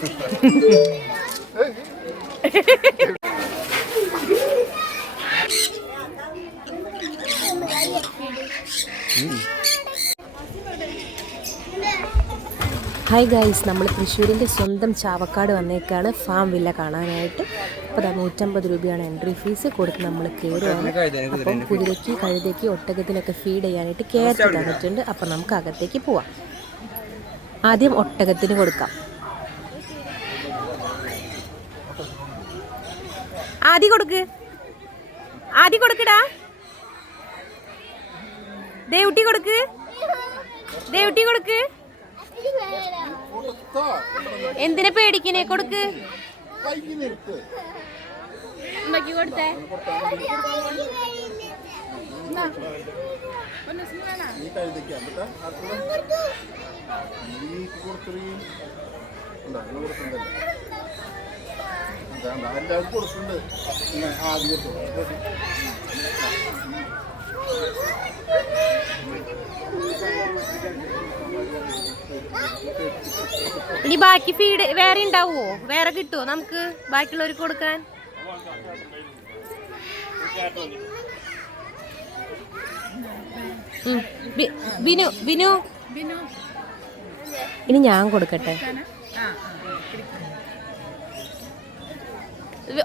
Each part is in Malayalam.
ഹായ് ഗൈസ്, നമ്മൾ തൃശ്ശൂരിൻ്റെ സ്വന്തം ചാവക്കാട് വന്നേക്കാണ് ഫാം വില്ല കാണാനായിട്ട്. അപ്പോൾ 150 രൂപയാണ് എൻട്രി ഫീസ് കൊടുത്ത് നമ്മൾ കയറുകയാണ്. അപ്പം കുതിരയ്ക്ക്, കഴുതയ്ക്ക്, ഒട്ടകത്തിനൊക്കെ ഫീഡ് ചെയ്യാനായിട്ട് കയറ്റി തന്നിട്ടുണ്ട്. അപ്പം നമുക്ക് അകത്തേക്ക് പോവാം. ആദ്യം ഒട്ടകത്തിന് കൊടുക്കാം. ആദ്യം കൊടുക്കടാ. ദേവുട്ടി കൊടുക്ക്. എന്തിനാ പേടിക്കണേ? കൊടുക്ക്. കൊടുത്തേ. ഇനി ബാക്കി ഫീഡ് വേറെ ഉണ്ടാവുമോ? വേറെ കിട്ടുമോ നമുക്ക് ബാക്കിയുള്ളവർക്ക് കൊടുക്കാൻ? ബിനു ഇനി ഞാൻ കൊടുക്കട്ടെ.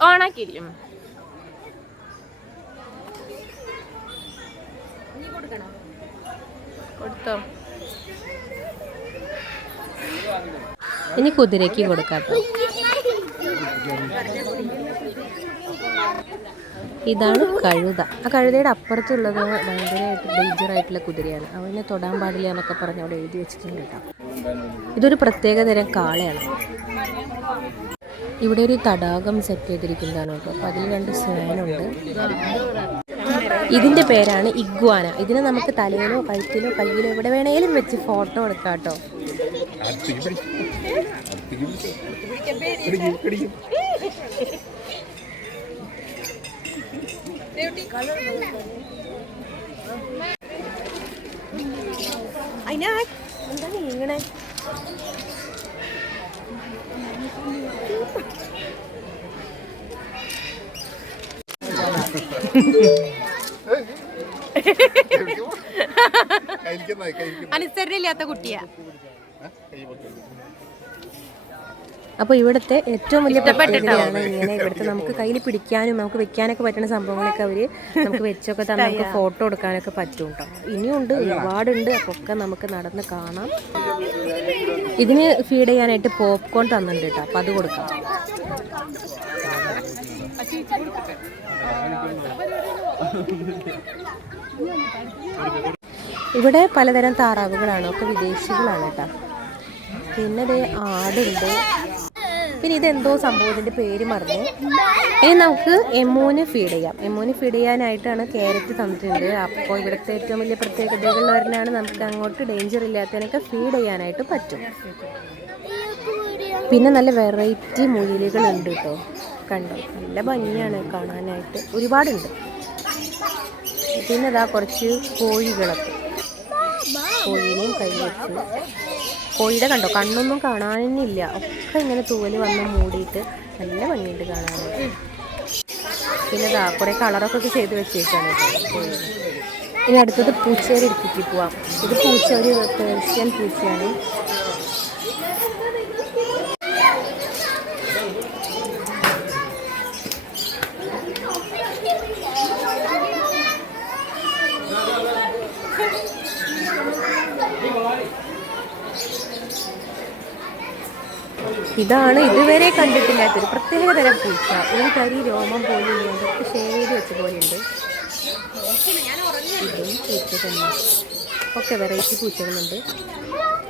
ഓണാക്കിയിരിക്കും. കൊടുത്തോ. ഇനി കുതിരയ്ക്ക് കൊടുക്കാട്ടോ. ഇതാണ് കഴുത. ആ കഴുതയുടെ അപ്പുറത്തുള്ളത് ഭയങ്കരമായിട്ട് ഡേഞ്ചറായിട്ടുള്ള കുതിരയാണ്. അവനെ തൊടാൻ പാടില്ല എന്നൊക്കെ പറഞ്ഞ് അവിടെ എഴുതി വെച്ചിട്ടുണ്ട് കേട്ടോ. ഇതൊരു പ്രത്യേക തരം കാളയാണ്. ഇവിടെ ഒരു തടാകം സെറ്റ് ചെയ്തിരിക്കുന്നതാണ് കേട്ടോ. അപ്പോൾ അതിൽ 2 സ്വാനുണ്ട്. ഇതിൻ്റെ പേരാണ് ഇഗ്വാന. ഇതിനെ നമുക്ക് തലയിലോ കഴുത്തിലോ കയ്യിലോ എവിടെ വേണേലും വെച്ച് ഫോട്ടോ എടുക്കാം കേട്ടോ. എന്താ നീങ്ങണേ? അനുസരണയില്ലാത്ത കുട്ടിയാ. അപ്പോൾ ഇവിടുത്തെ ഏറ്റവും വലിയ പ്രത്യേകതയാണ് ഇങ്ങനെ ഇവിടുത്തെ നമുക്ക് കയ്യിൽ പിടിക്കാനും നമുക്ക് വെക്കാനൊക്കെ പറ്റുന്ന സംഭവങ്ങളൊക്കെ അവർ നമുക്ക് വെച്ചൊക്കെ തന്നെ നമുക്ക് ഫോട്ടോ എടുക്കാനൊക്കെ പറ്റും കേട്ടോ. ഇനിയുണ്ട്, ഒരുപാടുണ്ട്. അപ്പോൾ ഒക്കെ നമുക്ക് നടന്ന് കാണാം. ഇതിന് ഫീഡ് ചെയ്യാനായിട്ട് പോപ്കോൺ തന്നിട്ടുണ്ട് കേട്ടോ. അപ്പോൾ അത് കൊടുക്കാം. ഇവിടെ പലതരം താറാവുകളാണ്, ഒക്കെ വിദേശികളാണ് കേട്ടോ. പിന്നെ ദേ ആടുണ്ട്. പിന്നെ ഇതെന്തോ സംഭവത്തിൻ്റെ പേര് മറന്നു. ഇനി നമുക്ക് എമ്മൂന് ഫീഡ് ചെയ്യാം. എമ്മൂന് ഫീഡ് ചെയ്യാനായിട്ടാണ് ക്യാരറ്റ് തന്നിട്ടുണ്ട്. അപ്പോൾ ഇവിടുത്തെ ഏറ്റവും വലിയ പ്രത്യേകതകളിലാണ് നമുക്ക് അങ്ങോട്ട് ഡേഞ്ചർ ഇല്ലാത്തതിനൊക്കെ ഫീഡ് ചെയ്യാനായിട്ട് പറ്റും. പിന്നെ നല്ല വെറൈറ്റി മുയലുകളുണ്ട് കേട്ടോ. കണ്ടോ, നല്ല ഭംഗിയാണ് കാണാനായിട്ട്. ഒരുപാടുണ്ട്. പിന്നെ ഇതാ കുറച്ച് കോഴികളൊക്കെ. കോഴിനെയും കൈ വെച്ച് കോഴിയുടെ കണ്ടോ, കണ്ണൊന്നും കാണാനില്ല. ഒക്കെ ഇങ്ങനെ തൂവല് വന്ന് മൂടിയിട്ട് നല്ല ഭംഗിയുണ്ട് കാണാനായിട്ട്. പിന്നെ ഇതാ കുറേ കളറൊക്കെ ചെയ്ത് വെച്ചേക്കാണ് കോഴി. ഇനി അടുത്തത് പൂച്ചയുടെ അടുത്തേക്ക് പോവാം. ഇത് പൂച്ച, ഒരു പേർഷ്യൻ പൂച്ചയാണ്. ഇതാണ് ഇതുവരെ കണ്ടിട്ടില്ലാത്തൊരു പ്രത്യേക തരം പൂച്ച. ഒരു തരി രോമം പോലെയുണ്ട്, ഇതൊക്കെ ഷെയർ ചെയ്ത് വെച്ച പോലെയുണ്ട്. ഇതും പൂച്ച തന്നെ. ഒക്കെ വെറൈറ്റി പൂച്ചകളുണ്ട്.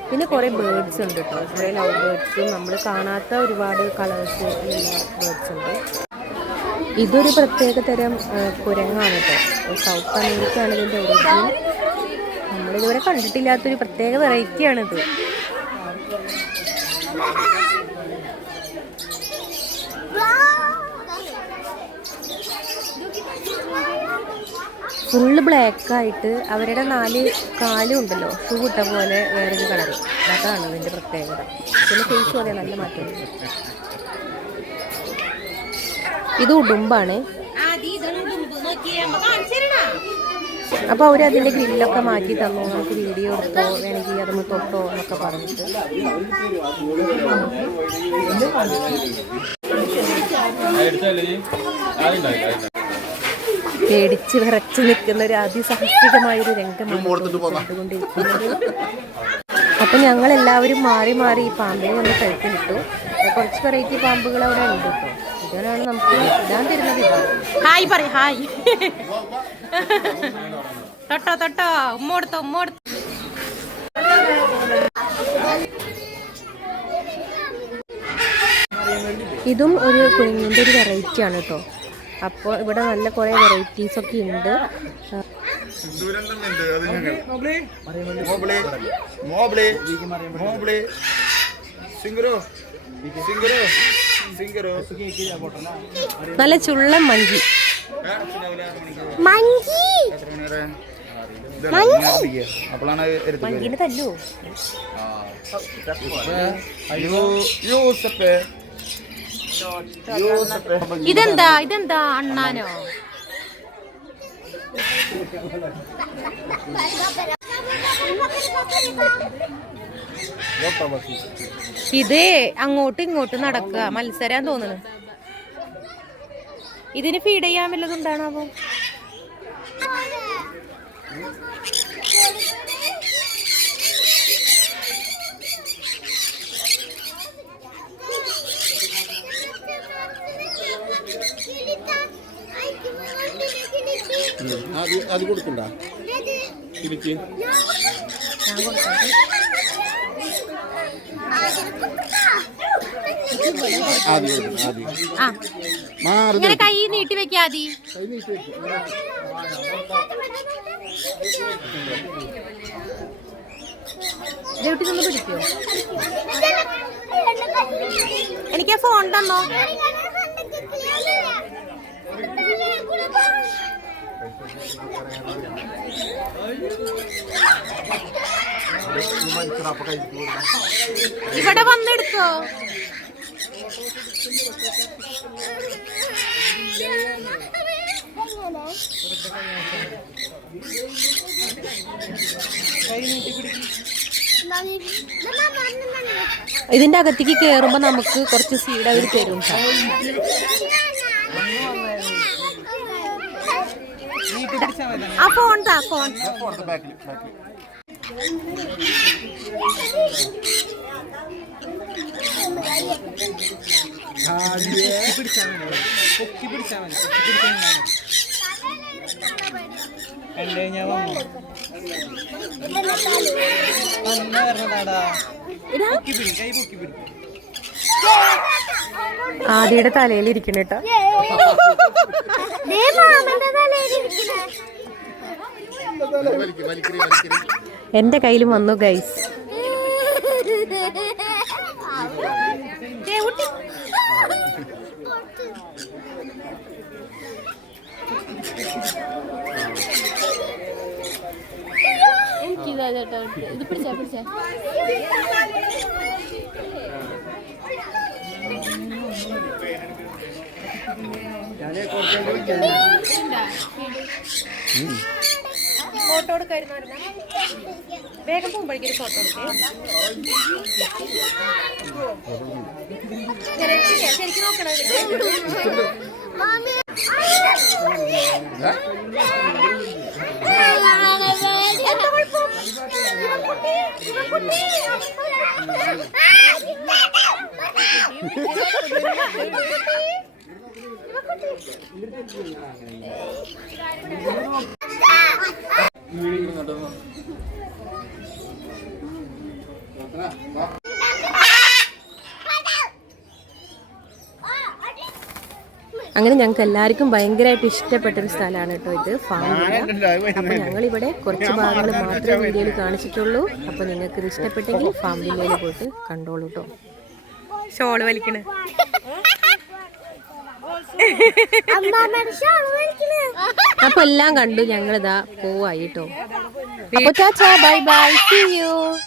പിന്നെ കുറേ ബേർഡ്സ് ഉണ്ട് കേട്ടോ. കുറേ ലവ് ബേർഡ്സും നമ്മൾ കാണാത്ത ഒരുപാട് കളേഴ്സ് ഉള്ള ബേർഡ്സ് ഉണ്ട്. ഇതൊരു പ്രത്യേക തരം കുരങ്ങാണ് കേട്ടോ. സൗത്ത് അമേരിക്കയാണ് ഇതിൻ്റെ ഒറിജിൻ. നമ്മളിതുവരെ കണ്ടിട്ടില്ലാത്തൊരു പ്രത്യേക വെറൈറ്റിയാണിത്. ഫുള്ള് ബ്ലാക്കായിട്ട് അവരുടെ 4 കാലും ഉണ്ടല്ലോ, ഷൂ ഇട്ട പോലെ വേറൊരു കളറ്. അതാണ് ഇതിൻ്റെ പ്രത്യേകത. പിന്നെ ഫേസും അതെ, നല്ല മാറ്റമുണ്ട്. ഇത് ഉടുമ്പാണ്. അപ്പോൾ അവർ അതിൻ്റെ ഗ്രില്ലൊക്കെ മാറ്റി തന്നു. നമുക്ക് വീഡിയോ എടുത്തോ വേണമെങ്കിൽ അതൊന്ന് തൊട്ടോ എന്നൊക്കെ പറഞ്ഞിട്ട്. പേടിച്ച് വിറച്ച് നിൽക്കുന്ന ഒരു അതിസാഹസികമായൊരു രംഗമാണ് കണ്ടുകൊണ്ടിരിക്കുന്നത്. അപ്പം ഞങ്ങളെല്ലാവരും മാറി മാറി ഈ പാമ്പിനെ വന്ന് കഴിച്ചു കിട്ടു. കുറച്ച് വെറൈറ്റി പാമ്പുകൾ അവിടെ ഉണ്ട് കേട്ടോ. ഇതാണ് നമുക്ക് ഇടാൻ തരുന്നത്. ഇതാണ് ഹായ് പറ, ഹായ്. തൊട്ടോ തൊട്ടോ, ഉമ്മ കൊടുത്തോ, ഉമ്മ കൊടുത്തോ. ഇതും ഒരു കുഞ്ഞിൻ്റെ ഒരു വെറൈറ്റി ആണ് കേട്ടോ. അപ്പോൾ ഇവിടെ നല്ല കുറേ വെറൈറ്റീസ് ഒക്കെ ഉണ്ട്. നല്ല ചുള്ളൻ മഞ്ചി. മഞ്ചിന് തല്ലു. ഇതെന്താ ഇതെന്താ അണ്ണാനോ? ഇത് അങ്ങോട്ടും ഇങ്ങോട്ടും നടക്കുക, മത്സരം തോന്നുന്നു. ഇതിന് ഫീഡ് ചെയ്യാൻ വല്ലതും ഉണ്ടാണാവോ? അത് കൊടുക്കണ്ട. ഇങ്ങനെ കൈ നീട്ടി വെക്കാതി. പിടിക്കോ? എനിക്ക് ഫോൺ തന്നോ? ഇവിടെ വന്നെടുത്തോ. ഇതിന്റെ അകത്തേക്ക് കേറുമ്പോ നമുക്ക് കുറച്ച് സീഡ് അവർ തരും. ആ ഫോൺ താ, ഫോൺ. ആദിയുടെ തലയിലിരിക്കണ കേട്ടോ. എന്റെ കയ്യിലും വന്നു ഗൈസ്. ഇത് പിടിച്ചാ പിടിച്ചാ. ഫോട്ടോ എടുക്കായിരുന്നു. വേഗം പോകുമ്പോഴേക്കും ഒരു ഫോട്ടോ എടുക്കേ. ശരിക്കും നോക്കണം. അങ്ങനെ ഞങ്ങൾക്ക് എല്ലാവർക്കും ഭയങ്കരമായിട്ട് ഇഷ്ടപ്പെട്ടൊരു സ്ഥലമാണ് കേട്ടോ ഇത്, ഫാമില്ല. അപ്പോൾ ഞങ്ങളിവിടെ കുറച്ച് ഭാഗങ്ങൾ മാത്രമേ വീഡിയോയിൽ കാണിച്ചിട്ടുള്ളൂ. അപ്പോൾ നിങ്ങൾക്ക് ഇത് ഇഷ്ടപ്പെട്ടെങ്കിൽ ഫാമിലിയിൽ പോയിട്ട് കണ്ടോളൂ കേട്ടോ. ഷോള് വലിക്കണേ. അപ്പൊ എല്ലാം കണ്ടു ഞങ്ങളിതാ പോവായി കേട്ടോ. അപ്പൊ ചാച്ചാ ബൈ ബൈ, സീ യു.